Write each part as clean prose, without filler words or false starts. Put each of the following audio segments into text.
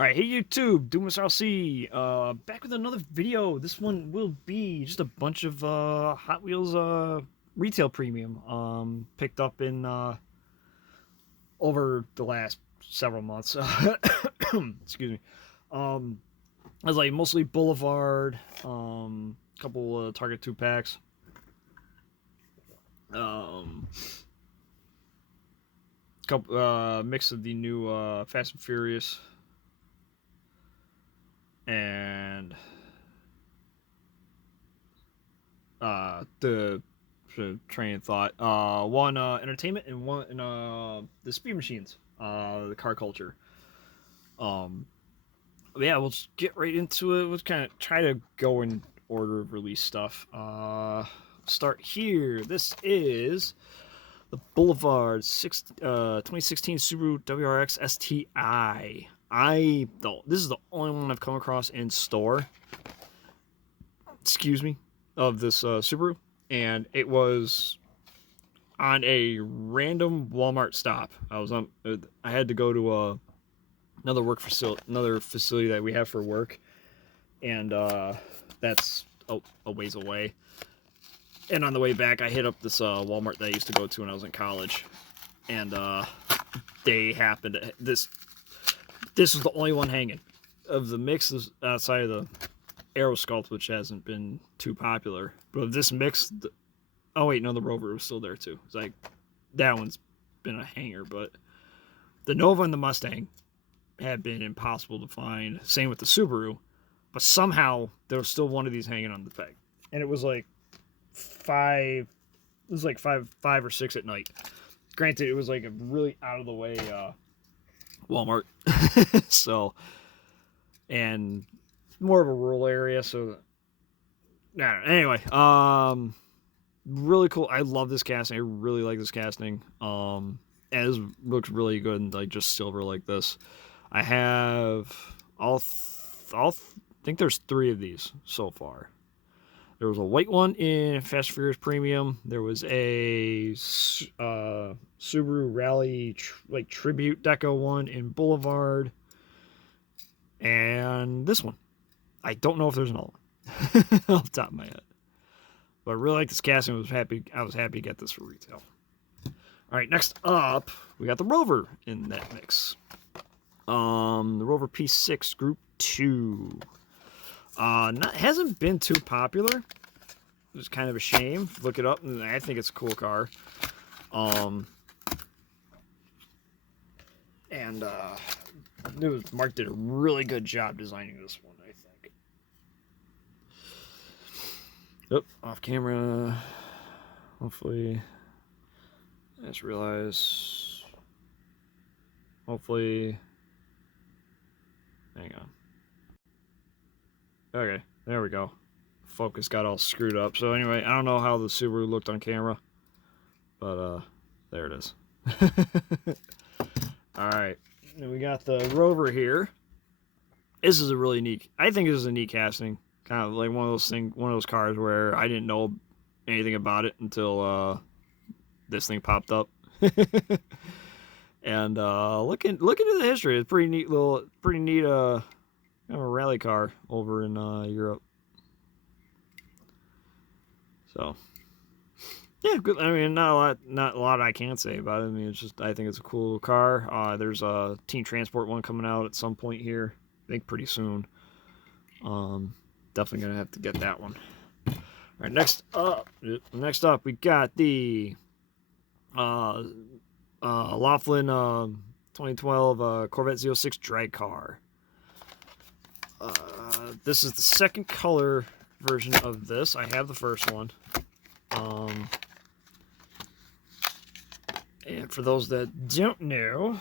Alright, hey YouTube, DoomSRC, back with another video. This one will be just a bunch of Hot Wheels retail premium picked up in over the last several months. Excuse me. I was like mostly Boulevard, couple Target 2-packs. Couple mix of the new Fast and Furious. And the train of thought, one entertainment and one the speed machines, the car culture. Yeah, we'll just get right into it. We'll kind of try to go in order of release stuff. Start here. This is the Boulevard 2016 Subaru WRX STI. This is the only one I've come across in store. Excuse me, of this Subaru, and it was on a random Walmart stop. I had to go to another facility that we have for work, and that's a ways away. And on the way back, I hit up this Walmart that I used to go to when I was in college, and they happened to This was the only one hanging of the mixes outside of the Aero Sculpt, which hasn't been too popular. But of this mix, oh wait, no, the Rover was still there too. It's like that one's been a hanger, but the Nova and the Mustang had been impossible to find. Same with the Subaru, but somehow there was still one of these hanging on the peg, and it was like five or six at night. Granted, it was like a really out of the way Walmart. So, and more of a rural area, so anyway, really cool. I love this casting. I really like this casting. And it looks really good and like just silver like this. I have think there's 3 of these so far. There was a white one in Fast and Furious Premium. There was a Subaru Rally Tribute Deco one in Boulevard. And this one. I don't know if there's another one off the top of my head. But I really like this casting. I was happy to get this for retail. Alright, next up, we got the Rover in that mix. The Rover P6 Group 2. Hasn't been too popular. It's kind of a shame. Look it up, and I think it's a cool car. Mark did a really good job designing this one, I think. Oh, off camera. Hopefully, I just realized. Hopefully, hang on. Okay, there we go. Focus got all screwed up. So anyway, I don't know how the Subaru looked on camera, but there it is. Alright, and we got the Rover here. This is a really neat, I think this is a neat casting. Kind of like one of those cars where I didn't know anything about it until this thing popped up. And look into the history. It's pretty neat kind of a rally car over in Europe. So yeah, good. I mean, not a lot I can say about it. I mean, it's just, I think it's a cool car. There's a Team Transport one coming out at some point here. I think pretty soon. Definitely gonna have to get that one. All right, next up, we got the Laughlin 2012 Corvette Z06 drag car. This is the second color version of this. I have the first one. And for those that don't know,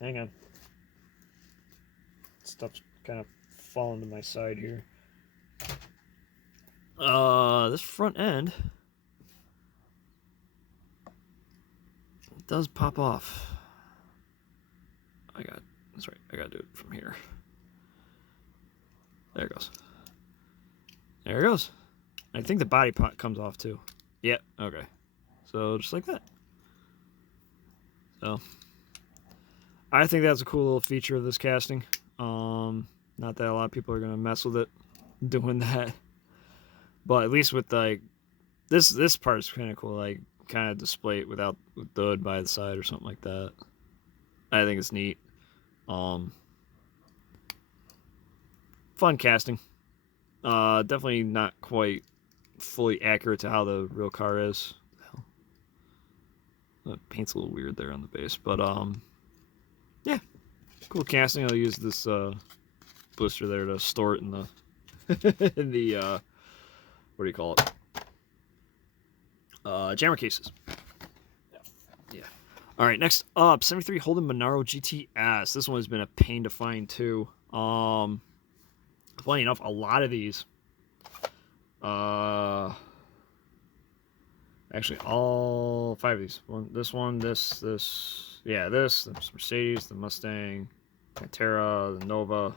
hang on, stuff's kind of falling to my side here. This front end does pop off. That's right, I gotta do it from here. There it goes. There it goes. I think the body pot comes off too. Yeah, okay. So just like that. So I think that's a cool little feature of this casting. Not that a lot of people are gonna mess with it, doing that. But at least with like this part is kind of cool. Like kind of display it with the hood by the side or something like that. I think it's neat. Fun casting. Definitely not quite fully accurate to how the real car is. The paint's a little weird there on the base, but yeah, cool casting. I'll use this blister there to store it in the in the what do you call it? Jammer cases. Yeah. All right, next up, 73 Holden Monaro GTS. This one has been a pain to find too. Funny enough, a lot of these, actually all 5 of these. This, yeah, this, the Mercedes, the Mustang, Pantera, the Nova,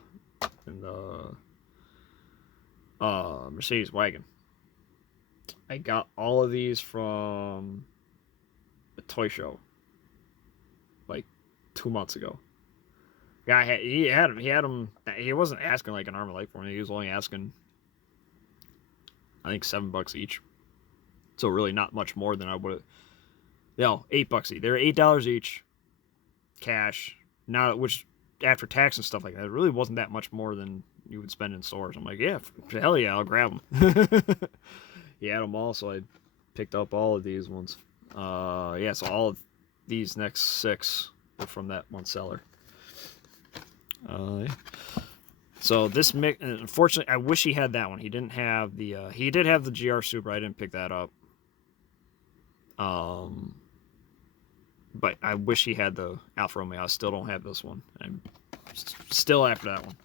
and the Mercedes wagon. I got all of these from a toy show, like 2 months ago. Guy he had them. He wasn't asking like an arm and leg for me. He was only asking, I think, $7 each. So really not much more than I would have. No, $8 each. They're $8 each, cash. Now, which after tax and stuff like that, it really wasn't that much more than you would spend in stores. I'm like, yeah, hell yeah, I'll grab them. He had them all, so I picked up all of these ones. Yeah, so all of these next 6 are from that one seller. Yeah. So this mix, unfortunately, I wish he had that one. He didn't have the. He did have the GR Super. I didn't pick that up. But I wish he had the Alfa Romeo. I still don't have this one. I'm still after that one.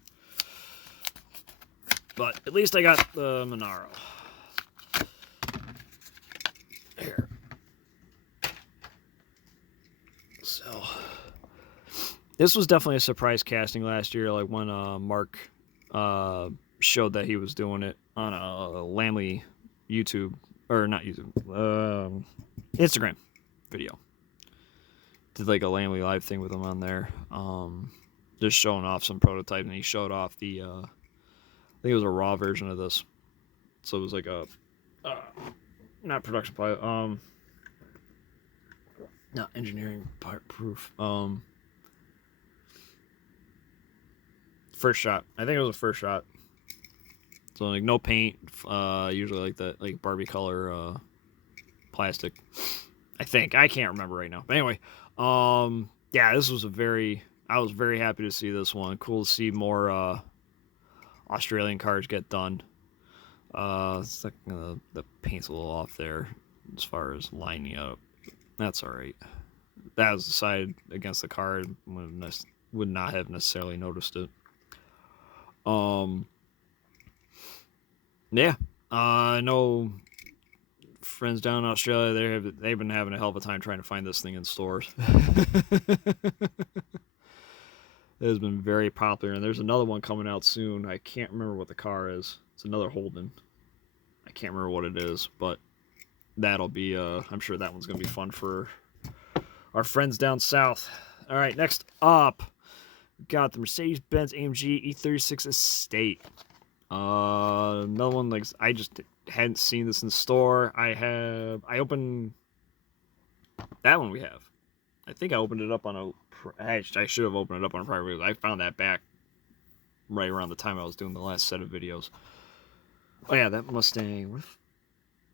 But at least I got the Monaro. Here. So this was definitely a surprise casting last year, like when Mark showed that he was doing it on a Lamley YouTube, or not YouTube, Instagram video. Did like a Lamley live thing with him on there, just showing off some prototype, and he showed off the, I think it was a raw version of this, so it was like a, not production pilot, not engineering part proof, first shot. I think it was a first shot. So like no paint, usually like that, like Barbie color plastic. I think, I can't remember right now. But anyway, yeah, this was I was very happy to see this one. Cool to see more Australian cars get done. It's like, the paint's a little off there as far as lining up. That's all right. That was the side against the car. Would not have necessarily noticed it. Yeah, I know friends down in Australia. They've been having a hell of a time trying to find this thing in stores. It has been very popular, and there's another one coming out soon. I can't remember what the car is. It's another Holden. I can't remember what it is, but that'll be, I'm sure that one's going to be fun for our friends down south. All right, next up, we've got the Mercedes-Benz AMG E36 Estate. Another one, like, I just hadn't seen this in the store. I opened that one we have. I think I opened it up on a, I should have opened it up on a private video. I found that back right around the time I was doing the last set of videos. Oh yeah, that Mustang.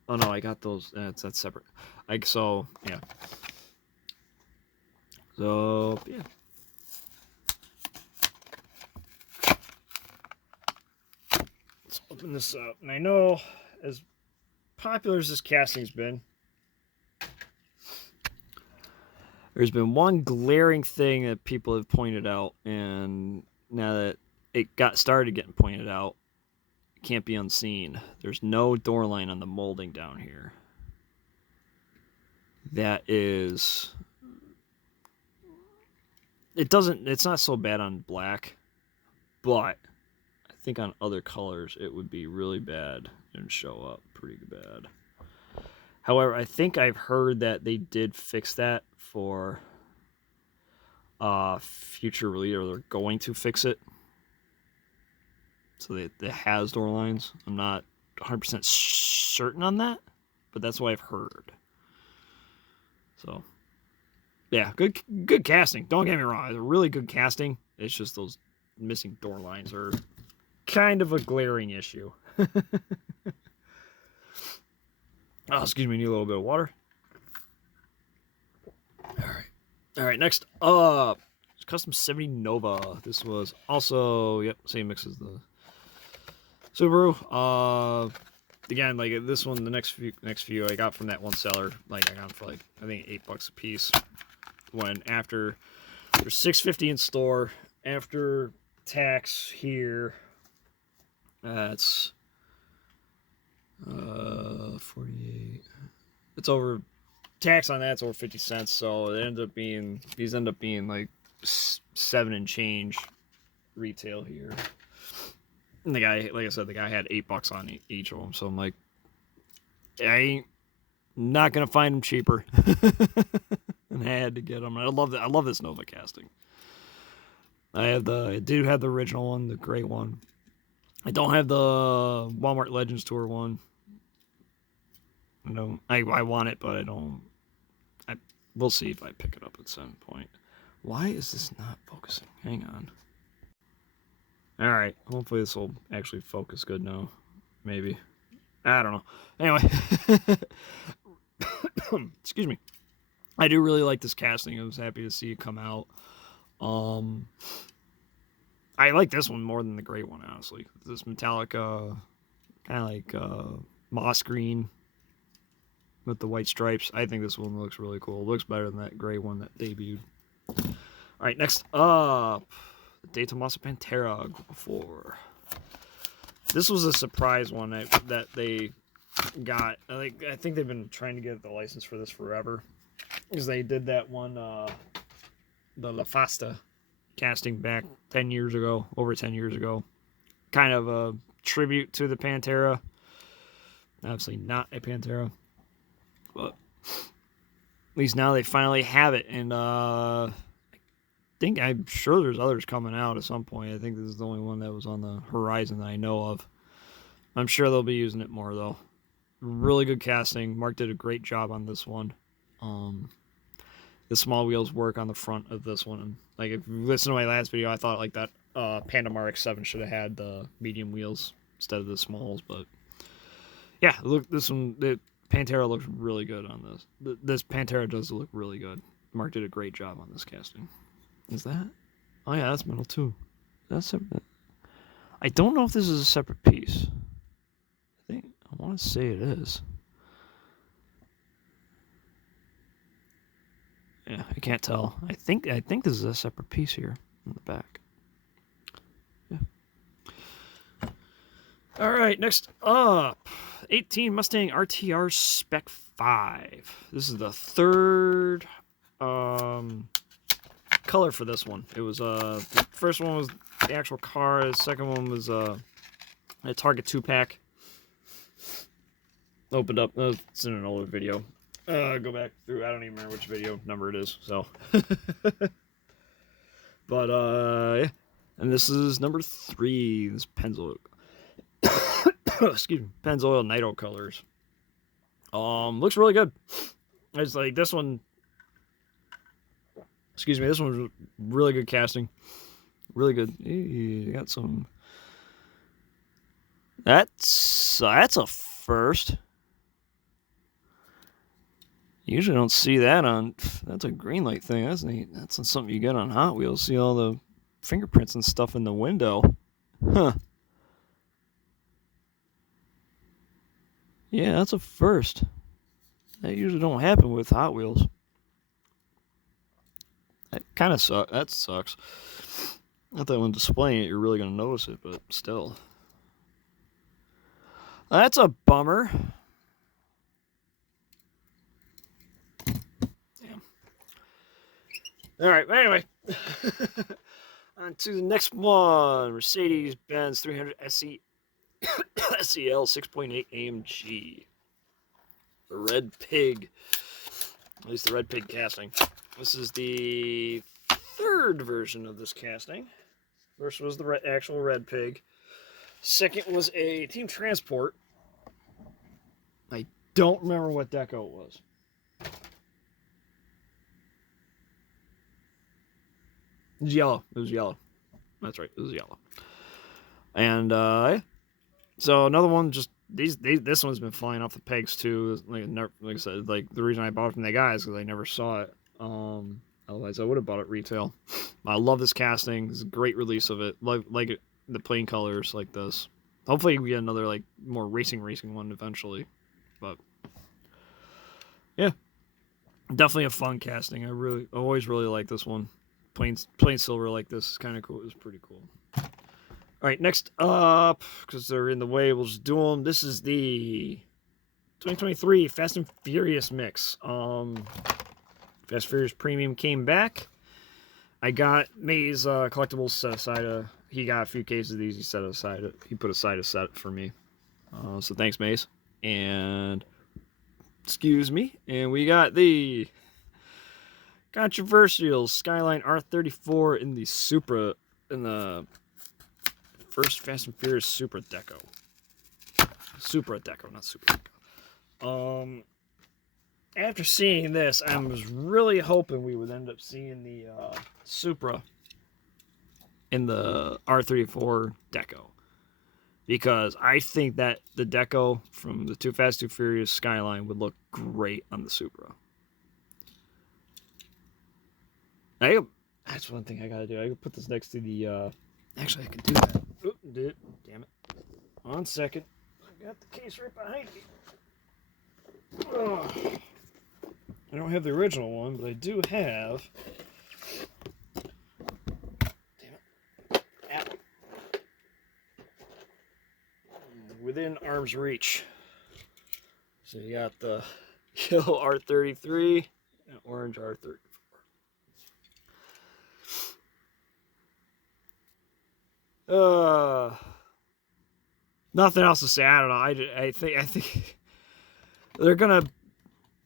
Oh no, I got those. That's separate. So yeah. So yeah. Let's open this up. And I know, as popular as this casting's been, there's been one glaring thing that people have pointed out, and now that it got started getting pointed out, it can't be unseen. There's no door line on the molding down here. That is... It's not so bad on black, but I think on other colors it would be really bad and show up pretty bad. However, I think I've heard that they did fix that for future release, or they're going to fix it. So it has door lines. I'm not 100% certain on that, but that's what I've heard. So, yeah, good casting. Don't get me wrong. It's a really good casting. It's just those missing door lines are kind of a glaring issue. Oh, excuse me, need a little bit of water. All right, next up, Custom 70 Nova. This was also, yep, same mix as the Subaru. Again, like this one, the next few I got from that one seller. Like I got them for like I think $8 a piece. When after there's $6.50 in store, after tax here, that's 48. It's over tax on that's over 50 cents. So it ends up being like 7 and change retail here. And the guy, like I said, the guy had $8 on each of them. So I'm like, I ain't not gonna find them cheaper. And I had to get them. I love this Nova casting. I do have the original one, the gray one. I don't have the Walmart Legends Tour one. I want it, but I don't. We'll see if I pick it up at some point. Why is this not focusing? Hang on. Alright, hopefully this will actually focus good now. Maybe. I don't know. Anyway. Excuse me. I do really like this casting. I was happy to see it come out. I like this one more than the gray one, honestly. This metallic, kind of like moss green with the white stripes. I think this one looks really cool. It looks better than that gray one that debuted. Alright, next up. De Tomaso Pantera Group 4. This was a surprise one that they got. I think they've been trying to get the license for this forever, because they did that one, the La Fasta casting back 10 years ago, over 10 years ago. Kind of a tribute to the Pantera. Obviously not a Pantera, but at least now they finally have it, and I'm sure there's others coming out at some point. I think this is the only one that was on the horizon that I know of. I'm sure they'll be using it more, though. Really good casting. Mark did a great job on this one. The small wheels work on the front of this one. Like, if you listen to my last video, I thought like that Pandem RX7 should have had the medium wheels instead of the smalls. But yeah, look, this one, the Pantera looks really good on this. This Pantera does look really good. Mark did a great job on this casting. Is that? Oh yeah, that's metal too. That's separate. I don't know if this is a separate piece. I want to say it is. Yeah, I can't tell. I think this is a separate piece here in the back. Yeah. All right, next up, 18 Mustang RTR Spec 5. This is the third color for this one. It was the first one was the actual car. The second one was a Target 2-pack. Opened up. It's in an older video. Go back through. I don't even remember which video number it is. So, but yeah. And this is number 3. This Pennzoil. Excuse me, Pennzoil Nitro colors. Looks really good. It's like this one. Excuse me, this one was really good casting. Really good. You got some. That's a first. You usually don't see that on. That's a green light thing. That's neat. That's something you get on Hot Wheels. See all the fingerprints and stuff in the window. Huh. Yeah, that's a first. That usually don't happen with Hot Wheels. That kind of sucks. That sucks. Not that when displaying it, you're really going to notice it, but still. That's a bummer. Damn. All right, but anyway. On to the next one. Mercedes-Benz 300 SE SEL 6.8 AMG. The Red Pig. At least the Red Pig casting. This is the third version of this casting. First was the actual red pig. Second was a team transport. I don't remember what deco it was. It was yellow. It was yellow. That's right. It was yellow. And so another one, just this one's been flying off the pegs too. Like I said, like the reason I bought it from that guy is because I never saw it. Otherwise I would have bought it retail. I love this casting. It's a great release of it. Like it, the plain colors like this. Hopefully we get another like more racing one eventually. But yeah, definitely a fun casting. I always really like this one. Plain silver like this is kind of cool. It's pretty cool. All right, next up, because they're in the way, we'll just do them. This is the 2023 Fast and Furious mix. Fast and Furious Premium came back. I got May's collectibles set aside. He got a few cases of these. He set aside. He put aside a set for me. So thanks, Maze. And excuse me. And we got the controversial Skyline R34 in the Supra, in the first Fast and Furious Supra Deco. Supra Deco, not Super Deco. After seeing this, I was really hoping we would end up seeing the Supra in the R34 Deco. Because I think that the Deco from the Too Fast, Too Furious Skyline would look great on the Supra. That's one thing I gotta do. I gotta put this next to the, actually I could do that. Oop, damn it. 1 second. I got the case right behind me. Oh. I don't have the original one, but I do have, damn it, Apple. Within arm's reach. So you got the yellow R33 and orange R34. Nothing else to say. I don't know. I think they're gonna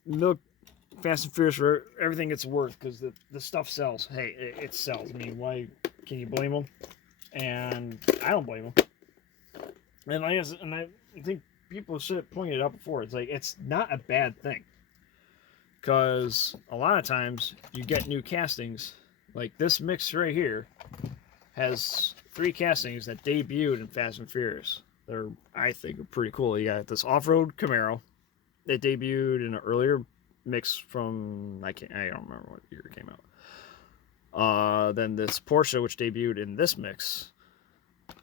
milk Fast and Furious for everything it's worth, because the stuff sells. Hey, it sells. I mean, why can you blame them? And I don't blame them. And I think people should have pointed it out before. It's like, it's not a bad thing, because a lot of times you get new castings. Like this mix right here has 3 castings that debuted in Fast and Furious. They're, I think, are pretty cool. You got this Offroad Camaro that debuted in an earlier mix from, I don't remember what year it came out. Then this Porsche, which debuted in this mix,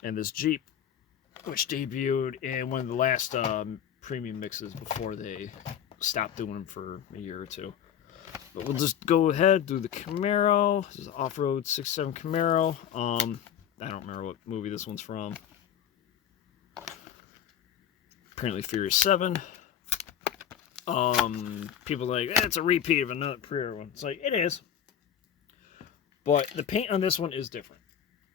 and this Jeep, which debuted in one of the last premium mixes before they stopped doing them for a year or two. But we'll just go ahead, do the Camaro. This is Off-Road 67 Camaro. I don't remember what movie this one's from. Apparently Furious 7. People are like, it's a repeat of another prior one. It's like, it is. But the paint on this one is different.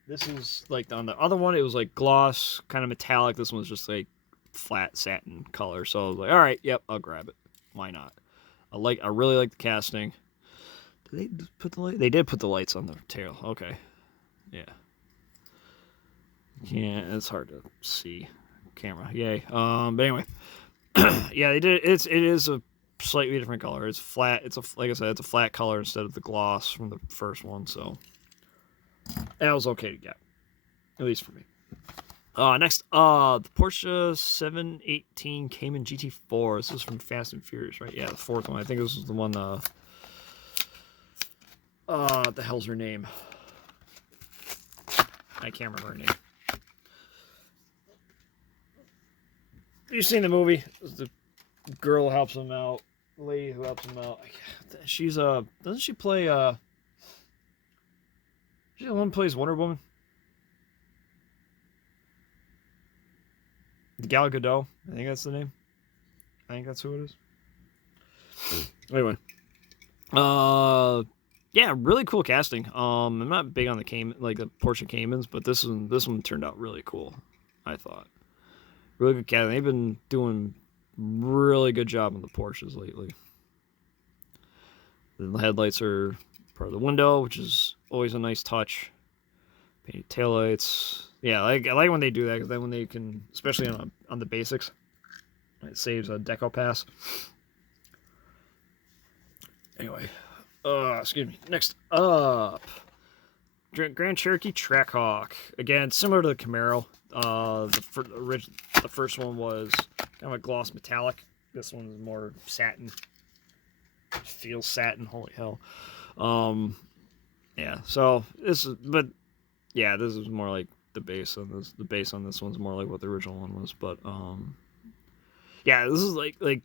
This is like, on the other one, it was like gloss, kind of metallic. This one's just like flat satin color. So I was like, all right, yep, I'll grab it. Why not? I really like the casting. Did they put the light? They did put the lights on the tail. Okay. Yeah. Yeah, it's hard to see. Camera. Yay. But anyway. Yeah, they did. It is a slightly different color. It's flat. Like I said, it's a flat color instead of the gloss from the first one. So that was okay to get, at least for me. Next, the Porsche 718 Cayman GT4. This is from Fast and Furious, right? Yeah, the 4th one. I think this was the one. What the hell's her name? I can't remember her name. You've seen the movie? The girl who helps him out, the lady who helps him out. She's doesn't she play she's the one who plays Wonder Woman? Gal Gadot, I think that's the name. I think that's who it is. Anyway, yeah, really cool casting. I'm not big on the Cayman, like the Porsche Caymans, but this one turned out really cool. I thought really good casting. They've been doing really good job on the Porsches lately. The headlights are part of the window, which is always a nice touch. Painted taillights. Yeah, I like when they do that, because then when they can, especially on the basics, it saves a deco pass. Anyway, excuse me. Next up, Grand Cherokee Trackhawk. Again, similar to the Camaro. The first one was kind of a gloss metallic. This one is more satin. It feels satin. Holy hell. Yeah. So this is, but yeah, this is more like the base on this. The base on this one's more like what the original one was. But yeah, this is like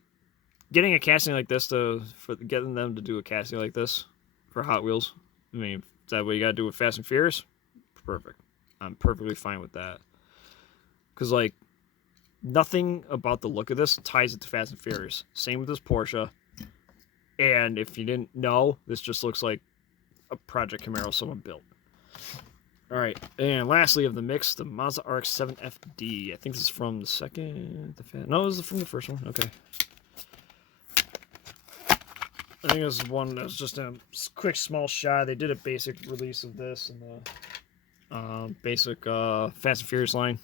getting a casting like this getting them to do a casting like this for Hot Wheels. I mean, is that what you gotta do with Fast and Furious? Perfect. I'm perfectly fine with that. Because, like, nothing about the look of this ties it to Fast and Furious. Same with this Porsche. And if you didn't know, this just looks like a Project Camaro someone built. Alright, and lastly of the mix, the Mazda RX7 FD. I think this is from the second... No, this is from the first one. Okay. I think this is one that was just a quick small shot. They did a basic release of this in the basic Fast and Furious line.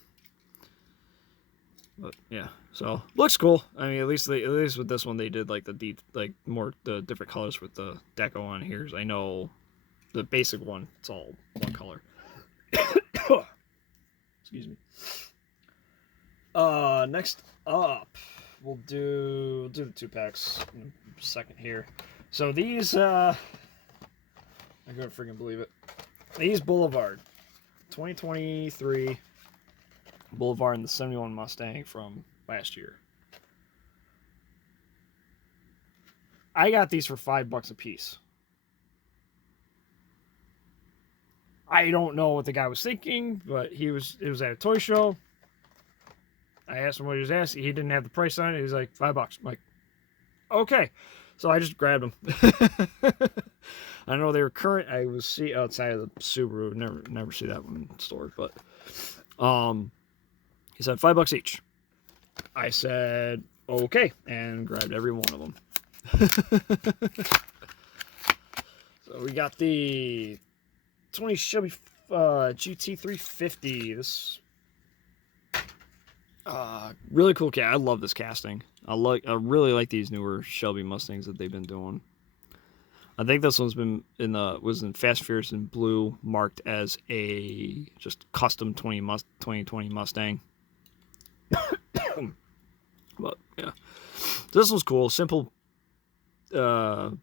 But yeah, so looks cool. I mean, at least with this one they did like the different colors with the deco on here. I know the basic one, it's all one color. Excuse me. Next up, we'll do the 2-packs in a second here. So these, I couldn't freaking believe it. These Boulevard, 2023 Boulevard and the 71 Mustang from last year. I got these for $5 a piece. I don't know what the guy was thinking, but it was at a toy show. I asked him what he was asking. He didn't have the price on it. He was like, $5. I'm like, okay. So I just grabbed them. I know they were current. I was outside of the Subaru. Never see that one stored, but he said $5 each. I said okay, and grabbed every one of them. So we got the 20 Shelby GT350. This really cool cat. I love this casting. I really like these newer Shelby Mustangs that they've been doing. I think this one's been was in Fast Furious in blue, marked as a just custom 2020 Mustang. But yeah, this one's cool. Simple, plain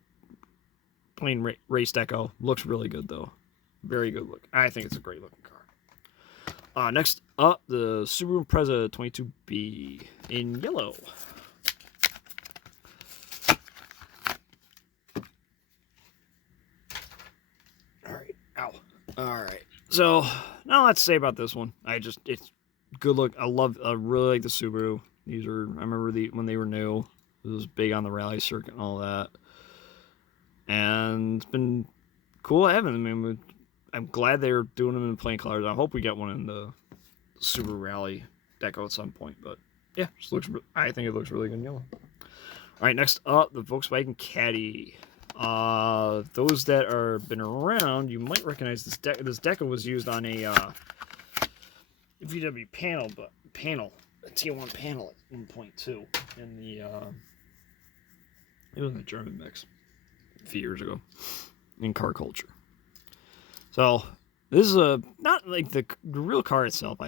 race deco. Looks really good though. Very good look. I think it's a great looking car. Next up, the Subaru Impreza 22B in yellow. Alright, ow. Alright, so now let's say about this one. It's good look. I really like the Subaru. I remember when they were new. It was big on the rally circuit and all that. And it's been cool having them. I mean, I'm glad they're doing them in plain colors. I hope we get one in the Subaru Rally deco at some point. But yeah, I think it looks really good in yellow. All right, next up, the Volkswagen Caddy. Those that are been around, you might recognize this deco. This deco was used on a VW panel, a T1 panel at 1.2 in the it was in the German mix a few years ago in car culture. So this is not like the real car itself.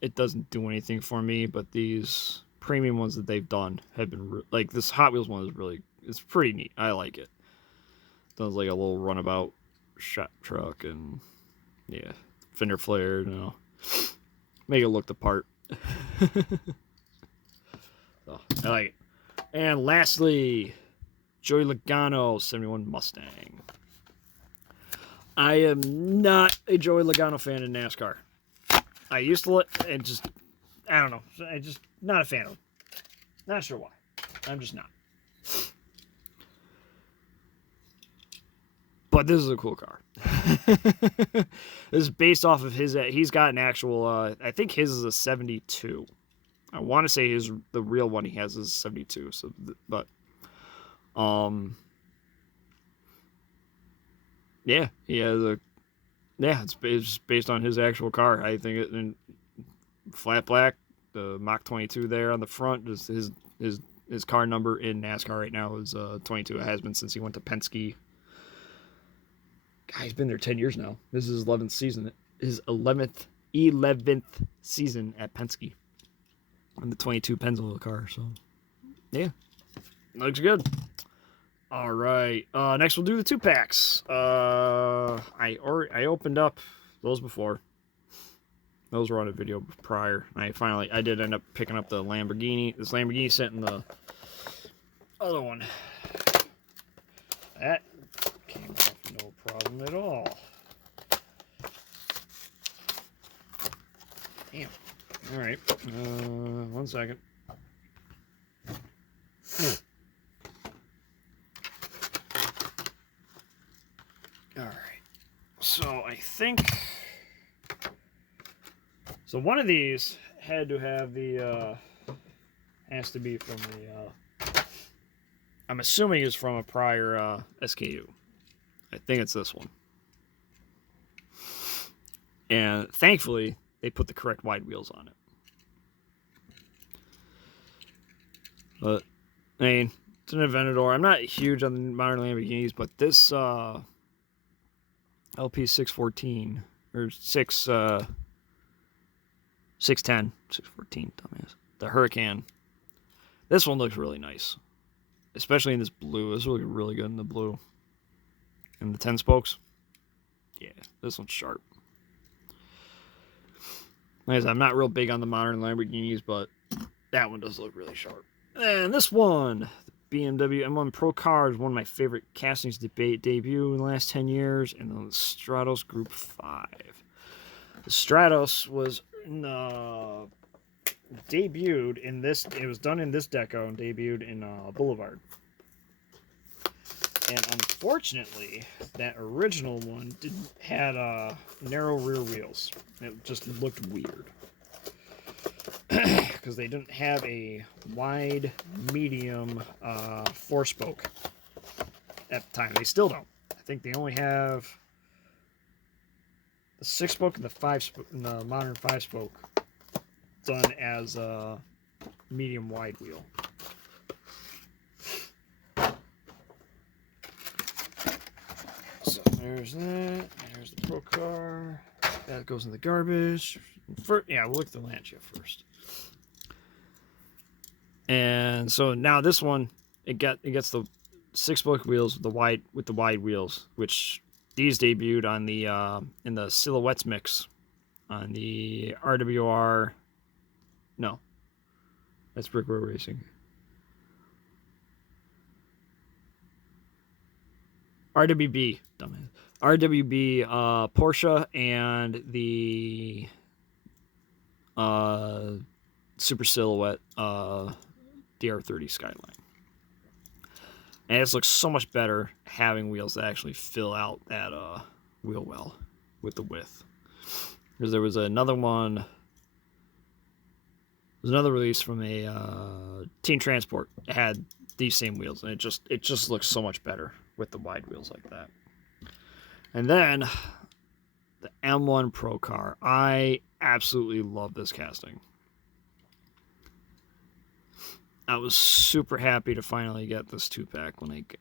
It doesn't do anything for me, but these premium ones that they've done have been like this Hot Wheels one is it's pretty neat. I like it. Does like a little runabout shop truck and yeah, fender flare, make it look the part. So, I like it. And lastly, Joey Logano 71 Mustang. I am not a Joey Logano fan in NASCAR. I used to I don't know. I just not a fan of him. Not sure why. I'm just not. But this is a cool car. This is based off of his. He's got an actual. I think his is a 72. I want to say the real one he has is 72. So, but, yeah, Yeah, he has a. Yeah, it's based on his actual car. I think it in flat black, the Mach 22 there on the front. Just his car number in NASCAR right now is 22. It has been since he went to Penske. God, he's been there 10 years now. This is his 11th season. His 11th season at Penske. And the 22 Pennzoil car. So, yeah, looks good. All right. Next, we'll do the 2-packs. I opened up those before. Those were on a video prior. I did end up picking up the Lamborghini. This Lamborghini sent in the other one. That came off no problem at all. Damn. All right. 1 second. All right. So I think. So one of these had to have the, has to be from the, I'm assuming it's from a prior SKU. I think it's this one. And thankfully, they put the correct wide wheels on it. But, I mean, it's an Aventador. I'm not huge on the modern Lamborghinis, but this LP614, or 610, 614, dumbass. The Hurricane. This one looks really nice. Especially in this blue. This looks really good in the blue. And the 10 spokes. Yeah, this one's sharp. Like I said, I'm not real big on the modern Lamborghinis, but that one does look really sharp. And this one, the BMW M1 Pro car, is one of my favorite castings to debut in the last 10 years. And then the Stratos Group 5. The Stratos was debuted in this. It was done in this deco and debuted in Boulevard. And unfortunately, that original one had narrow rear wheels. It just looked weird because they didn't have a wide, medium 4-spoke at the time. They still don't. I think they only have the 6-spoke and the 5-spoke, and the modern 5-spoke done as a medium wide wheel. So there's that. There's the Pro car. That goes in the garbage. Yeah, we'll look at the Lancia first. And so now this one, it gets the 6-spoke wheels with the wide wheels, which these debuted on the in the Silhouettes mix on the RWR. No, that's Brick Road Racing. RWB, dumbass. RWB Porsche and the Super Silhouette DR30 Skyline. And this looks so much better having wheels that actually fill out that wheel well with the width. Because there was another one. There's another release from a Teen Transport. It had these same wheels, and it just looks so much better with the wide wheels like that. And then the M1 Pro car. I absolutely love this casting. I was super happy to finally get this 2-pack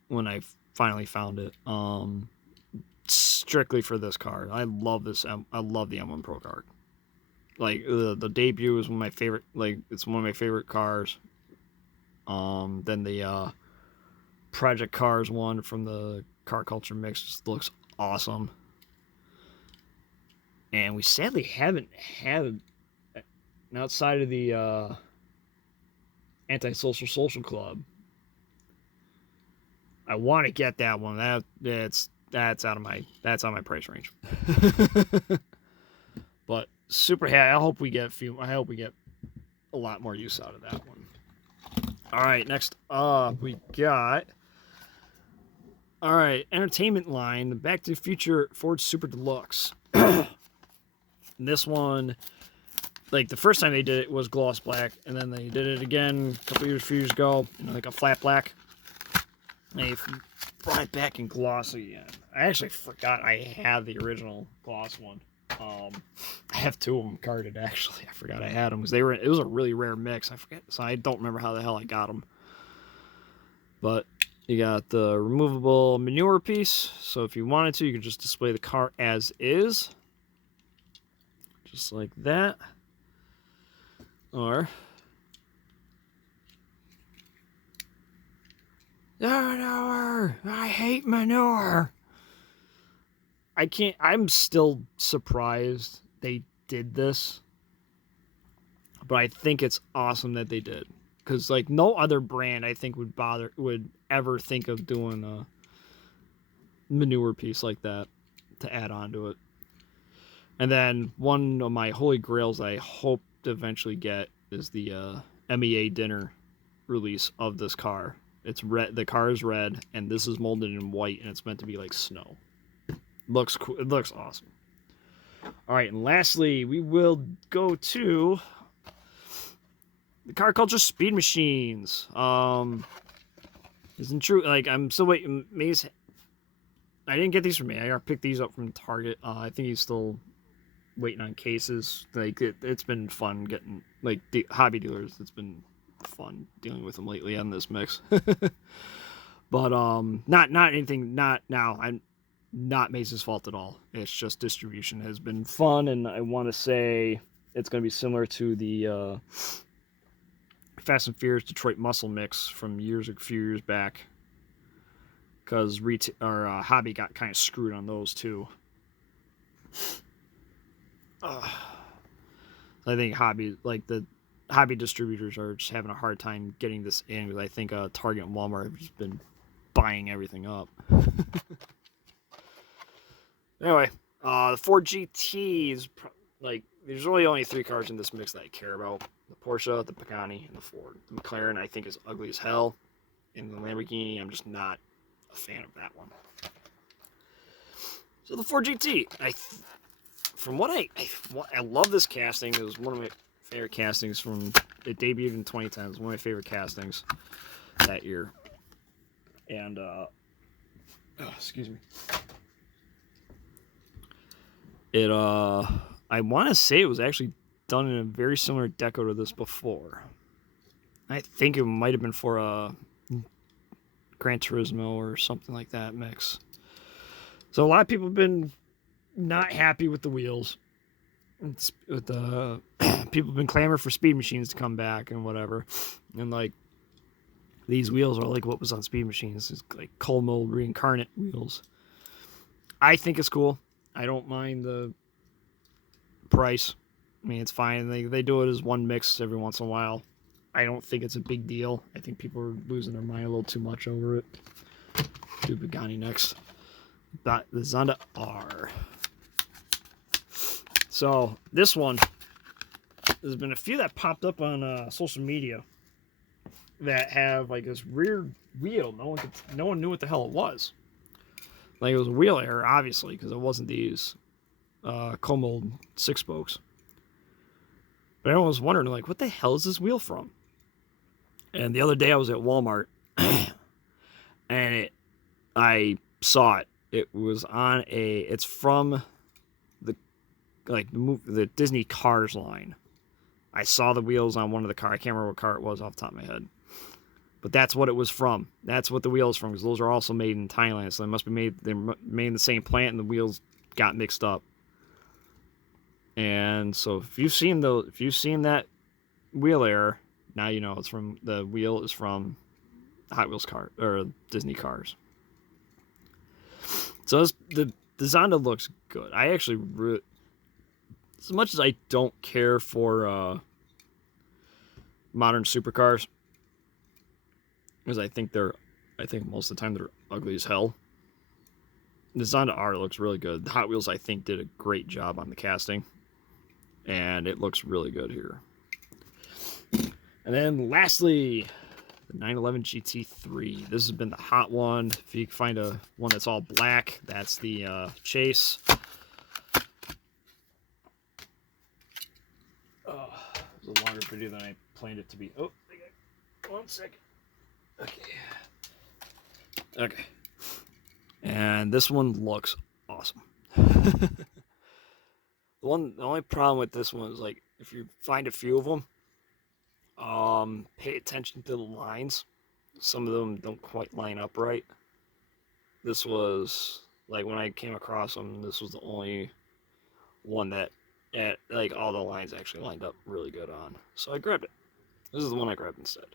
when I finally found it. Strictly for this car. I love this. I love the M1 Pro car. Like the debut is one of my favorite. Like it's one of my favorite cars. Then the Project Cars one from the Car Culture Mix just looks awesome. And we sadly haven't had, outside of the Antisocial Social Club. I want to get that one. That's out of my price range. But super happy. I hope we get a lot more use out of that one. All right, next up we got. All right, entertainment line, the Back to the Future Ford Super Deluxe. This one, like the first time they did it was gloss black, and then they did it again a few years ago, like a flat black. They brought it back in gloss again. I actually forgot I had the original gloss one. I have two of them carded, actually. I forgot I had them because it was a really rare mix. I forget, so I don't remember how the hell I got them. But you got the removable manure piece, so if you wanted to, you could just display the car as is. Just like that. Or manure! I hate manure! I'm still surprised they did this. But I think it's awesome that they did. Because, like, no other brand, I think, would ever think of doing a manure piece like that to add on to it. And then one of my holy grails I hope to eventually get is the MEA dinner release of this car. It's red. The car is red, and this is molded in white, and it's meant to be like snow. Looks cool. It looks awesome. All right, and lastly, we will go to the car culture speed machines. Isn't true. Like, I'm still waiting. Maze. I didn't get these from me. I picked these up from Target. I think he's still waiting on cases. Like, it's been fun getting, like, the hobby dealers. It's been fun dealing with them lately on this mix. But not anything. Not now. I'm not Maze's fault at all. It's just distribution has been fun, and I want to say it's going to be similar to the Fast and Furious Detroit Muscle mix from a few years back, because hobby got kind of screwed on those too. I think the hobby distributors are just having a hard time getting this in, because I think Target and Walmart have just been buying everything up. Anyway, the Ford GTs, like, there's really only three cars in this mix that I care about: the Porsche, the Pagani, and the Ford. The McLaren, I think, is ugly as hell, and the Lamborghini, I'm just not a fan of that one. So the Ford GT, I love this casting. It was one of my favorite castings it debuted in 2010. It was one of my favorite castings that year. And, excuse me. I want to say it was actually done in a very similar deco to this before. I think it might have been for a Gran Turismo or something like that mix. So a lot of people have been not happy with the wheels. People have been clamoring for speed machines to come back and whatever. And, like, these wheels are like what was on speed machines. It's like cold mold reincarnate wheels. I think it's cool. I don't mind the price. I mean, it's fine. They do it as one mix every once in a while. I don't think it's a big deal. I think people are losing their mind a little too much over it. Do Pagani next. But the Zonda R. So this one, there's been a few that popped up on social media that have, like, this rear wheel. No one knew what the hell it was. Like, it was a wheel error, obviously, because it wasn't these cold 6-spokes. But everyone was wondering, like, what the hell is this wheel from? And the other day I was at Walmart, and I saw it. It was on it's from the Disney Cars line. I saw the wheels on one of the cars. I can't remember what car it was off the top of my head. But that's what it was from. That's what the wheel is from, because those are also made in Thailand. So they're made in the same plant, and the wheels got mixed up. And so if you've seen that wheel error, now you know the wheel is from Hot Wheels car or Disney Cars. So the Zonda looks good. I actually as much as I don't care for modern supercars, because I think most of the time they're ugly as hell. The Zonda R looks really good. The Hot Wheels, I think, did a great job on the casting, and it looks really good here. And then lastly, the 911 GT3. This has been the hot one. If you can find one that's all black, that's the Chase. Oh, it was a longer video than I planned it to be. Oh, 1 second. Okay. And this one looks awesome. The only problem with this one is, like, if you find a few of them, pay attention to the lines. Some of them don't quite line up right. This was, like, when I came across them, this was the only one that, like, all the lines actually lined up really good on. So I grabbed it. This is the one I grabbed instead.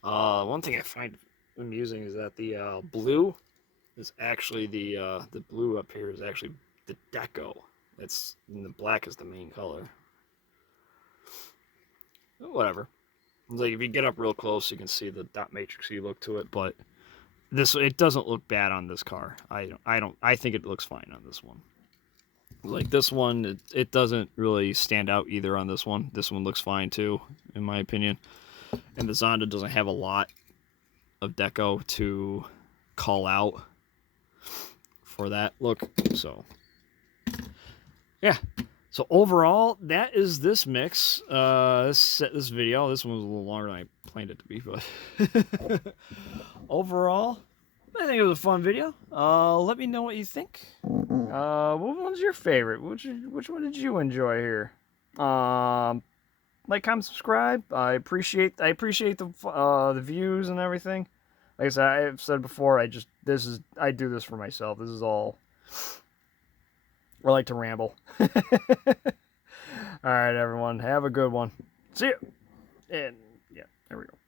One thing I find amusing is that the blue is actually the blue up here is actually the deco. It's, and the black is the main color. Whatever. Like, if you get up real close, you can see the dot matrixy look to it, but it doesn't look bad on this car. I think it looks fine on this one. Like, this one, it doesn't really stand out either on this one. This one looks fine too, in my opinion. And the Zonda doesn't have a lot of deco to call out for that look. So, yeah. So overall, that is this mix. This video. This one was a little longer than I planned it to be, but overall, I think it was a fun video. Let me know what you think. What one's your favorite? Which one did you enjoy here? Like, comment, subscribe. I appreciate the views and everything. Like I said, I've said before, I do this for myself. This is all, I like to ramble. All right, everyone, have a good one. See you. And yeah, there we go.